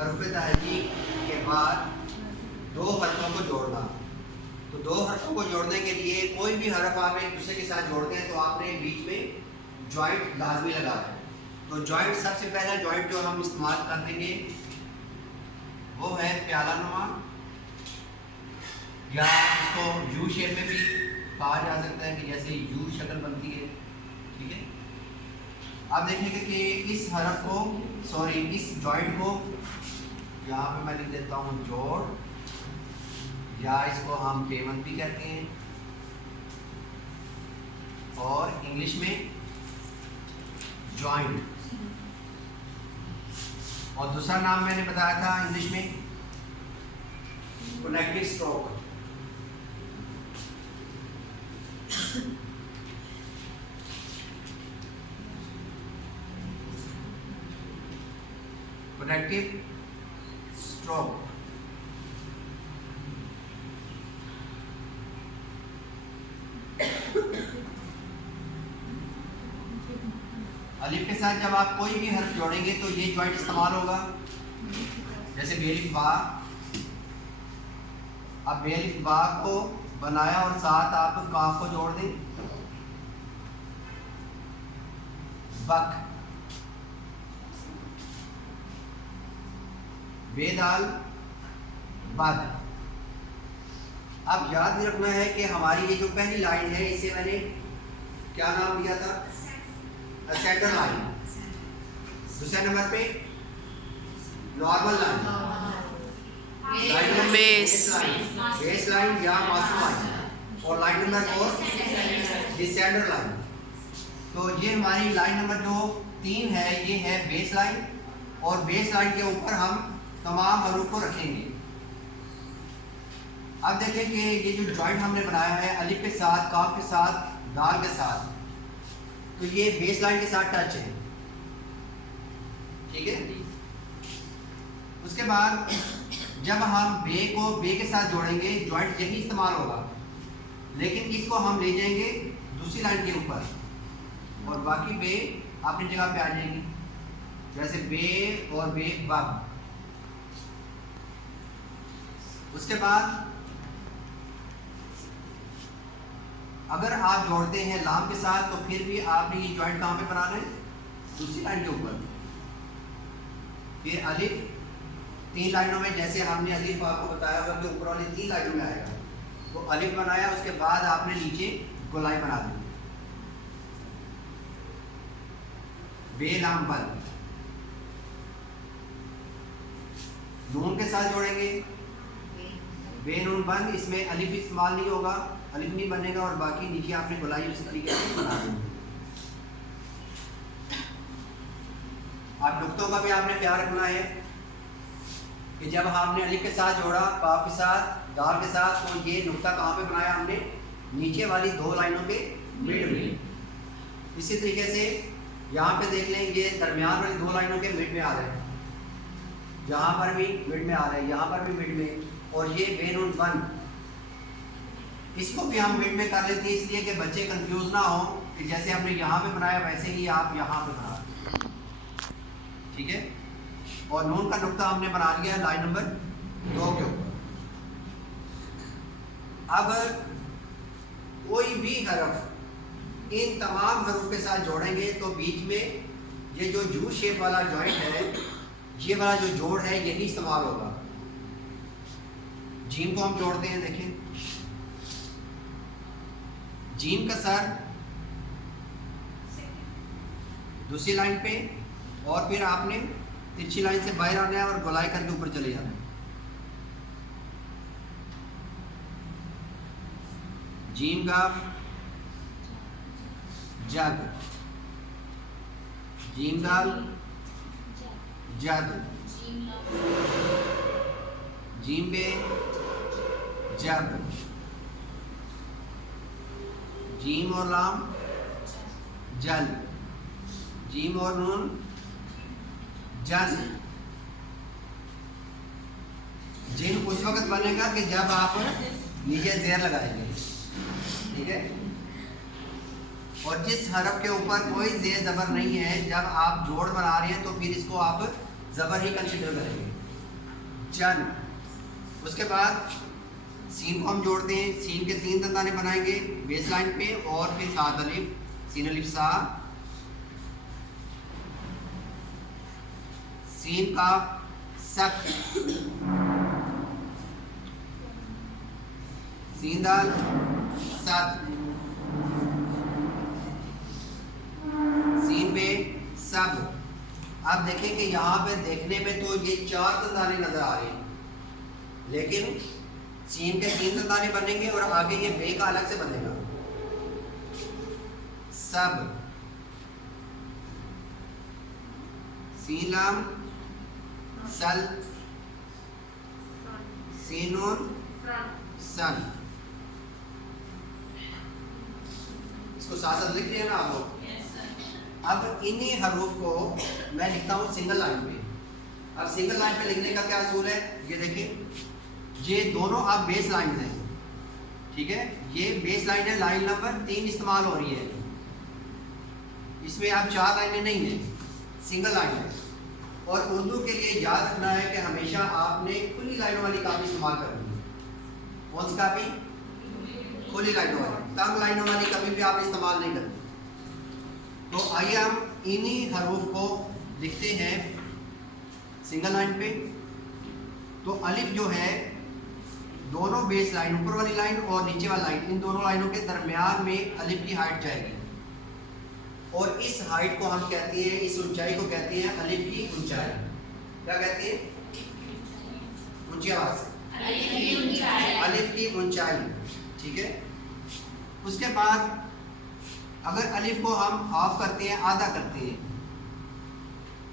हरफ तहजीक के बाद दो हरफों को जोड़ना। तो दो हरफों को जोड़ने के लिए कोई भी हरफ आप एक दूसरे के साथ जोड़ते हैं तो आपने बीच में जॉइंट लाजमी लगाना है। तो जॉइंट, सबसे पहला जॉइंट जो हम इस्तेमाल कर देंगे वो है प्याला नुमा, या इसको यू शेप में भी कहा जा सकता है कि जैसे यू शक्ल बनती है। ठीक है, आप देखेंगे कि इस हरफ को, सॉरी इस जॉइंट को यहाँ पे मैं लिख देता हूँ जोड़, या इसको हम पेमंट भी कहते हैं, और इंग्लिश में जॉइंट। और दूसरा नाम मैंने बताया था इंग्लिश में कनेक्टिव स्ट्रोक। Connective stroke. अलिफ के साथ जब आप कोई भी हर्फ जोड़ेंगे तो ये जॉइंट इस्तेमाल होगा। जैसे बेलिफ बा, अब बेलिफ बा को बनाया और साथ आप काफ को जोड़ दें, बक। बेदाल बद। अब याद रखना है कि हमारी ये जो पहली लाइन है इसे मैंने क्या नाम दिया था? Centre line. दूसरे नंबर पे नॉर्मल लाइन, बेस लाइन या मास्टर लाइन, और लाइन नंबर 4 डिसेंडर लाइन। तो ये हमारी लाइन नंबर जो 3 है ये है बेस लाइन, और बेस लाइन के ऊपर हम तमाम हरूफ को रखेंगे। अब देखें कि ये जो जॉइंट हमने बनाया है अलिफ के साथ, काफ के साथ, दाल के साथ, तो ये बेस लाइन के साथ टच है। ठीक है, उसके बाद जब हम बे को बे के साथ जोड़ेंगे जॉइंट यही इस्तेमाल होगा, लेकिन इसको हम ले जाएंगे दूसरी लाइन के ऊपर और बाकी बे अपनी जगह पे आ जाएंगी। जैसे बे और बे बब। उसके बाद अगर आप जोड़ते हैं लाम के साथ तो फिर भी आपने ये जॉइंट कहाँ पे बनाना है? दूसरी लाइन के ऊपर। फिर अलिफ 3 लाइनों में, जैसे हमने अलिफ आपको बताया होगा कि ऊपर वाली 3 लाइनों में आएगा, तो अलिफ बनाया, उसके बाद आपने नीचे गोलाई बना दी, बे लाम बल। नून के साथ जोड़ेंगे बे नून बंद, इसमें अलिफ इस्तेमाल नहीं होगा, अलिफ नहीं बनेगा, और बाकी नीचे आपने गोलाई उसी तरीके से बना देंगे। आप नुक्तों का भी आपने ख्याल रखना है कि जब हमने अलिफ के साथ जोड़ा, काफ के साथ, दाल के साथ, तो ये नुक्ता कहाँ पे बनाया हमने? नीचे वाली 2 लाइनों के मिड में। इसी तरीके से यहाँ पे देख लें, ये दरमियान वाली 2 लाइनों के मिड में आ रहे हैं, यहाँ पर भी मिड में आ रहे हैं, यहाँ पर भी मिड में, और ये बेनून बंद, इसको भी हम मिड में कर लेते हैं इसलिए कि बच्चे कंफ्यूज ना हो कि जैसे हमने यहाँ पे बनाया वैसे ही आप यहाँ पे बना। ठीक है, और नून का नुक्ता हमने बना लिया लाइन नंबर 2 के ऊपर। अब कोई भी हरफ इन तमाम हरूफ के साथ जोड़ेंगे तो बीच में ये जो यू शेप वाला जॉइंट है, ये वाला जो जोड़ है यही इस्तेमाल होगा। जीम को हम जोड़ते हैं, देखें जीम का सर दूसरी लाइन पे, और फिर आपने तिरछी लाइन से बाहर आना है और गोलाई करके ऊपर चले जाना है। जीम गाफ जग, जीम दाल जद, जीम बे जब, जीम और लाम जल, जीम और नून जन। जिन उस वक्त बनेगा कि जब आप नीचे ज़ेर लगाएंगे। ठीक है, और जिस हरफ के ऊपर कोई ज़ेर ज़बर नहीं है, जब आप जोड़ बना रहे हैं तो फिर इसको आप ज़बर ही कंसिडर करेंगे। चन। उसके बाद सीन को हम जोड़ते हैं, सीन के 3 दंताने बनाएंगे बेस लाइन पे और फिर सात अलिफ, सीन अलिफ सा, सीन का सक, सीन दाल सत, सीन पे सब। आप देखें कि यहाँ पे देखने में तो ये 4 दंताने नजर आ रहे हैं, लेकिन सीन के 3 दंताने बनेंगे और आगे ये बे का अलग से बनेगा। सब, सीलम सल, सीनून सन। इसको साथ साथ लिख दिया ना आप लोग। अब इन्हीं हरूफ को मैं लिखता हूँ सिंगल लाइन पे। अब सिंगल लाइन पे लिखने का क्या असूल है, ये देखिए, ये दोनों आप बेस लाइन हैं, ठीक है, ये बेस लाइन है, लाइन नंबर 3 इस्तेमाल हो रही है, इसमें आप 4 लाइनें नहीं है, सिंगल लाइन है। और उर्दू के लिए याद रखना है कि हमेशा आपने खुली लाइनों वाली कापी इस्तेमाल करनी है। कौन सी कापी? खुली लाइनों वाली, तंग लाइनों वाली कभी भी आप इस्तेमाल नहीं करते। तो आइए हम इन्हीं हरूफ को लिखते हैं सिंगल लाइन पे। तो अलिफ जो है, दोनों बेस लाइन, ऊपर वाली लाइन और नीचे वाली लाइन, इन दोनों लाइनों के दरमियान में अलिफ की हाइट जाएगी और इस हाइट को हम कहते हैं, इस ऊंचाई को कहते हैं अलिफ की ऊंचाई। क्या कहते हैं? ऊंची आवाज से अलिफ की ऊंचाई, ठीक है। उसके बाद अगर अलिफ को हम हाफ करते हैं, आधा करते हैं,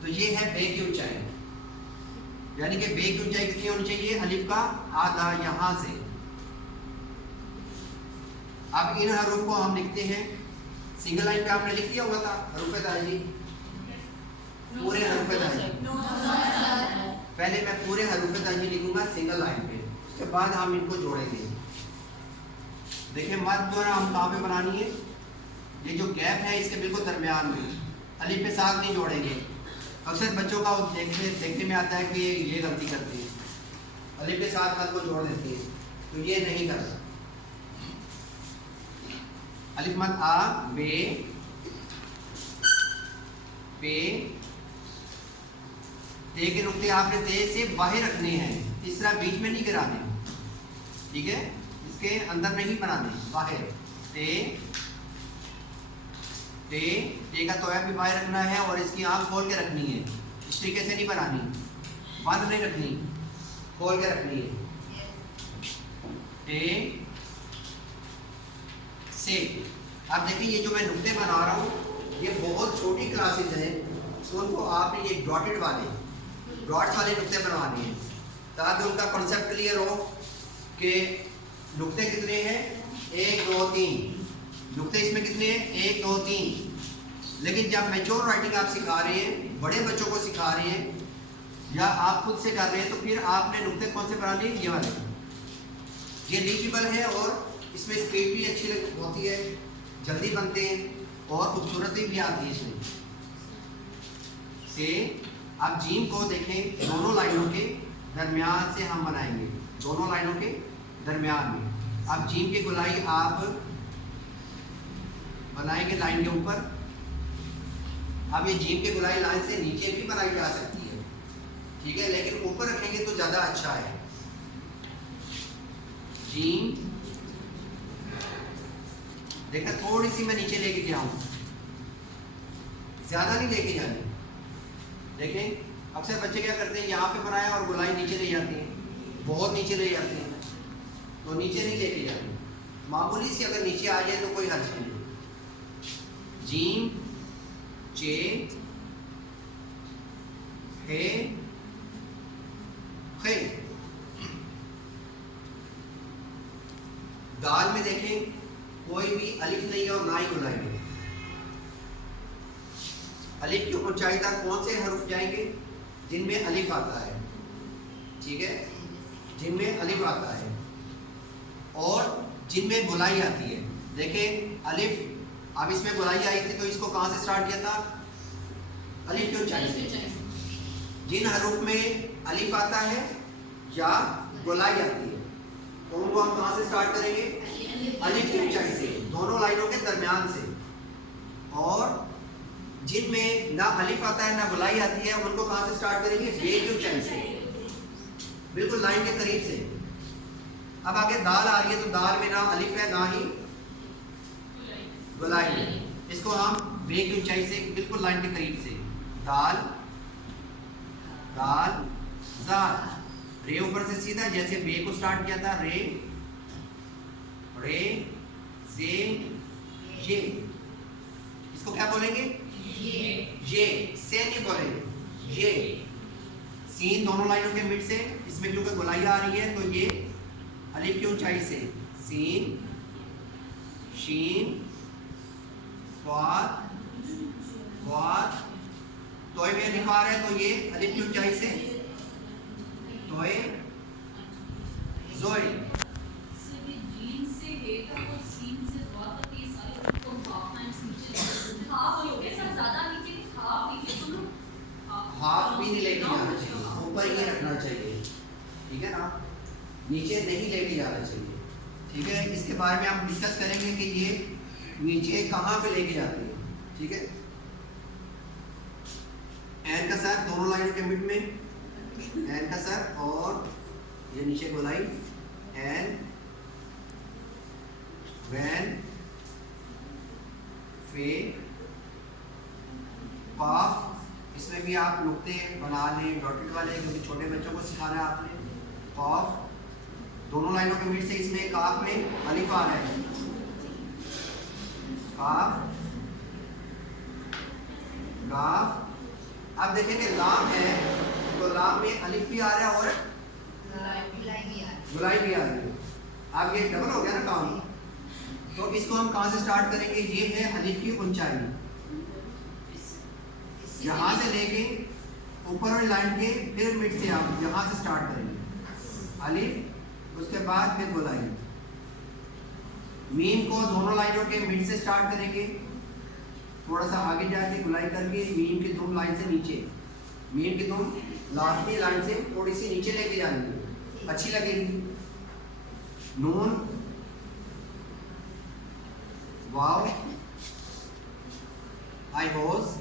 तो ये है बे की ऊंचाई, यानी कि बे की ऊंचाई कितनी होनी चाहिए? अलिफ का आधा, यहां से। अब इन हरूफ को हम लिखते हैं सिंगल लाइन पे, आपने लिख दिया होगा था हरूफ ताजी, पूरे हरूफ ताजी। पहले मैं पूरे हरूफ ताजी लिखूंगा सिंगल लाइन पे, उसके बाद हम इनको जोड़ेंगे। देखिए मत जो है हम कहाँ पे बनानी है, ये जो गैप है इसके बिल्कुल दरमियान में, अलिफ के साथ नहीं जोड़ेंगे। अक्सर बच्चों का देखने में आता है कि ये गलती करते हैं, अलिफ के साथ मत को जोड़ देते हैं, तो ये नहीं करना। अलिफ मत आ, बे, पे, ते के नुक्ते आपने ते से बाहर रखने हैं, इस तरह बीच में नहीं गिराने, ठीक है, इसके अंदर नहीं बनाने, बाहर। ते, टे का तोया भी बाहर रखना है और इसकी आंख खोल के रखनी है, इस तरीके से नहीं बनानी, बंद नहीं रखनी, खोल के रखनी है। टे से। अब देखिए ये जो मैं नुक्ते बना रहा हूँ, ये बहुत छोटी क्लासेस हैं, तो उनको आपने ये डॉटेड वाले, डॉट्स वाले नुक्ते बनवाने हैं, ताकि उनका कॉन्सेप्ट क्लियर हो कि नुक्ते कितने हैं, 1 2 3 नुक्ते इसमें कितने हैं, 1 2 3। लेकिन जब मैच्योर राइटिंग आप सिखा रहे हैं, बड़े बच्चों को सिखा रहे हैं या आप खुद से कर रहे हैं, तो फिर आपने नुक्ते कौन से बनाने, ये वाले। ये रीचेबल है और इसमें स्पीड भी अच्छी होती है, जल्दी बनते हैं और खूबसूरती भी आती है इसमें से। आप जीम को देखें, दोनों लाइनों के दरमियान से हम बनाएंगे, दोनों लाइनों के दरमियान में। अब जीम की गोलाई आप बनाएंगे लाइन के ऊपर। अब ये जीम की गोलाई लाइन से नीचे भी बनाई जा सकती है, ठीक है, लेकिन ऊपर रखेंगे तो ज़्यादा अच्छा है। जीम, देखा थोड़ी सी मैं नीचे लेके गया हूँ, ज़्यादा नहीं लेके जानी। देखें अक्सर बच्चे क्या करते हैं, यहाँ पे बनाया और गोलाई नीचे ले जाती है, बहुत नीचे ले जाते हैं, तो नीचे नहीं लेके जानी, मामूली सी अगर नीचे आ जाए तो कोई हर्ज नहीं। जीम, चे, हे, खे। दाल में देखें कोई भी अलिफ नहीं है और ना ही गोलाई है। अलिफ की ऊंचाई तक कौन से हरूफ जाएंगे, जिनमें अलिफ आता है, ठीक है, जिनमें अलिफ आता है और जिनमें गोलाई आती है। देखें अलिफ, अब इसमें गोलाई आई थी तो इसको कहाँ से स्टार्ट किया था, अलिफ की ऊंचाई से। जिन हरूफ में अलिफ आता है या गोलाई आती है, तो उनको हम कहाँ से स्टार्ट करेंगे? अलिफ की ऊंचाई से, दोनों लाइनों के दरमियान से। और जिनमें ना अलिफ आता है ना गोलाई आती है, उनको कहाँ से स्टार्ट करेंगे? बे की ऊंचाई से, बिल्कुल लाइन के करीब से। अब आगे दाल आ रही है, तो दाल में ना अलिफ है ना ही गोलाई है, इसको हम बे की ऊंचाई से बिल्कुल लाइन के करीब से, दाल दाल जाल, रे ऊपर से सीधा, जैसे बे को स्टार्ट किया था, रे रे जे ये, इसको क्या बोलेंगे? ये से नहीं बोलेंगे, ये सीन दोनों लाइनों के मिड से, इसमें क्योंकि गोलाई आ रही है तो ये अलिफ की ऊंचाई से, सीन शीन स्वाद स्वाद, तोय में अलिफ आ रहा है तो ये अलिफ की ऊंचाई से तोय जोय। हाफ भी नहीं लेके जाना चाहिए, ऊपर ही रखना चाहिए, ठीक है ना, नीचे नहीं लेके जाना चाहिए, ठीक है। इसके बारे में हम डिस्कस करेंगे कि ये नीचे कहाँ पे लेके जाते हैं, ठीक है। एन का सर दोनों लाइनों के मिड में, एन का सर और ये नीचे गोलाई, एन वैन फे काफ, इसमें भी आप नुक्ते बना लें डॉटेड वाले, क्योंकि छोटे बच्चों को सिखाना है आपने। काफ दोनों लाइनों के मिड से, इसमें काफ में अलिफ आ रहा है, काफ गाफ। अब देखेंगे लाम है तो लाम में अलिफ भी आ रहा है और गुलाई भी आ रही है, अब ये डबल हो गया ना काम। तो इसको हम कहाँ से स्टार्ट करेंगे? ये है अलिफ की ऊंचाई, यहाँ से लेके ऊपर वाली लाइन के फिर मिड से आप यहाँ से स्टार्ट करेंगे अलिफ, उसके बाद फिर गोलाई। मीम को दोनों लाइनों के मिड से स्टार्ट करेंगे, थोड़ा सा आगे जाके गुलाई करके मीम की धुन लाइन से नीचे, मीम की धुन लास्टली लाइन से थोड़ी सी नीचे लेके जानी है, अच्छी लगेगी। नून वाव हाई होज,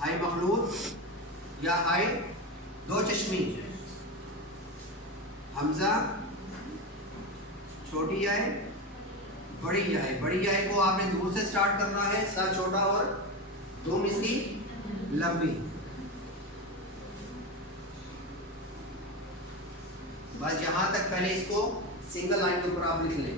हाई मखलूत या हाई दो चश्मी, हमजा छोटी जाए बड़ी जाए, बड़ी जाए को आपने दूर से स्टार्ट करना है, सर छोटा और धूम इसकी लंबी, बस यहाँ तक पहले इसको सिंगल लाइन के ऊपर आप लिख लें।